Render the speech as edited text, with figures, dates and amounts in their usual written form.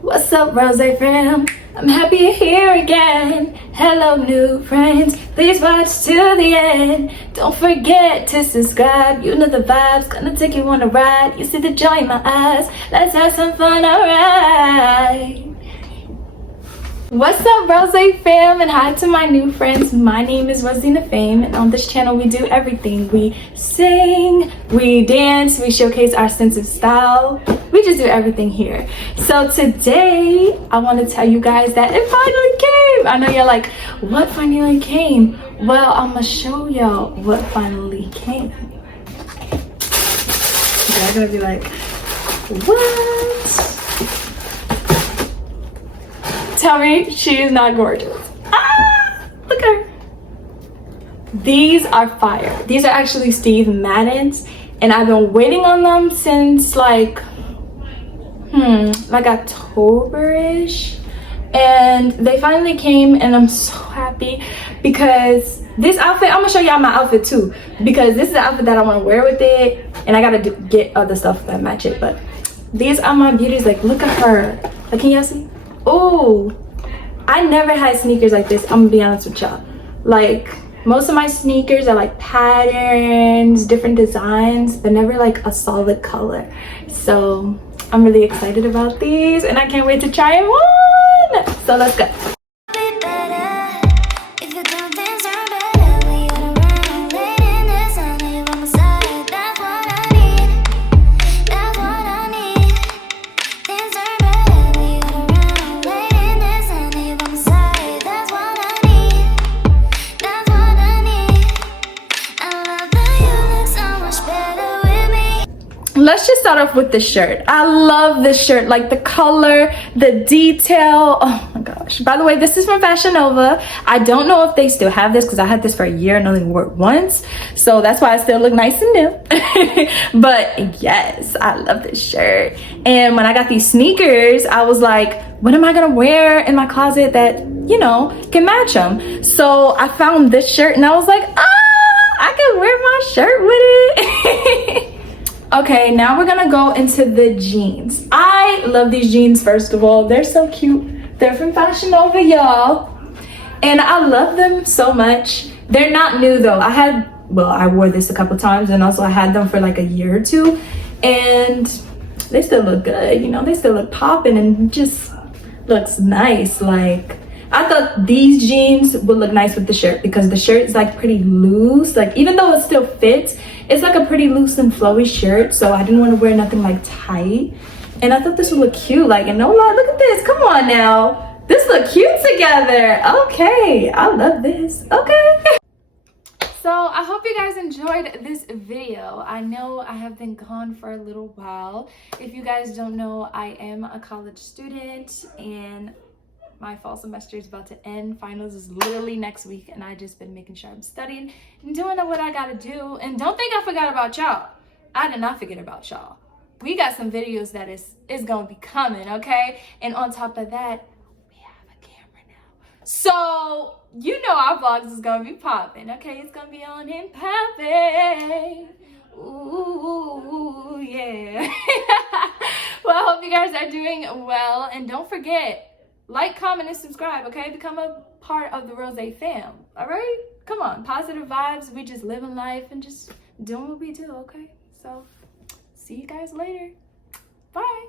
What's up, Rose fam? I'm happy you're here again. Hello, new friends. Please watch till the end. Don't forget to subscribe. You know the vibes. Gonna take you on a ride. You see the joy in my eyes. Let's have some fun, alright. What's up, Rose fam, and hi to my new friends. My name is Rosina Fame, and on this channel we do everything. We sing, we dance, we showcase our sense of style. We just do everything here. So today I want to tell you guys that it finally came. I know you're like, what finally came? Well, I'm gonna show y'all what finally came. Y'all gonna be like, what? Tell me she is not gorgeous. Look at her. These are fire. These are actually SteveMaddens, and I've been waiting on them since like October-ish, and they finally came, and I'm so happy because this outfit, I'm gonna show y'all my outfit too, because this is the outfit that I want to wear with it, and I gotta get other stuff that match it. But these are my beauties. Like, look at her. Like, can y'all see? Oh, I never had sneakers like this. I'm gonna be honest with y'all. Like, most of my sneakers are like patterns, different designs, but never like a solid color. So I'm really excited about these, and I can't wait to try them on. So let's go. Let's just start off with the shirt. I love this shirt, like the color, the detail. Oh my gosh. By the way, this is from Fashion Nova. I don't know if they still have this because I had this for a year and only wore it once. So that's why I still look nice and new. But yes, I love this shirt. And when I got these sneakers, I was like, what am I gonna wear in my closet that, you know, can match them? So I found this shirt and I was like, I can wear my shirt with it. Okay, now we're gonna go into the jeans. I love these jeans, first of all. They're so cute. They're from Fashion Nova, y'all. And I love them so much. They're not new though. I wore this a couple times, and also I had them for like a year or two. And they still look good, you know, they still look popping and just looks nice. Like, I thought these jeans would look nice with the shirt because the shirt is like pretty loose. Like, even though it still fits, it's like a pretty loose and flowy shirt. So I didn't want to wear nothing like tight. And I thought this would look cute. Like, and no lie, look at this. Come on now. This look cute together. Okay, I love this. Okay. So I hope you guys enjoyed this video. I know I have been gone for a little while. If you guys don't know, I am a college student and my fall semester is about to end. Finals is literally next week, and I just been making sure I'm studying and doing what I gotta do. And don't think I forgot about y'all. I did not forget about y'all. We got some videos that is gonna be coming, okay? And on top of that, we have a camera now. So you know our vlogs is gonna be popping, okay? It's gonna be on and popping. Ooh, yeah. Well, I hope you guys are doing well, and don't forget, like, comment, and subscribe, okay? Become a part of the Rose fam, all right? Come on, positive vibes. We just living life and just doing what we do, okay? So, see you guys later. Bye.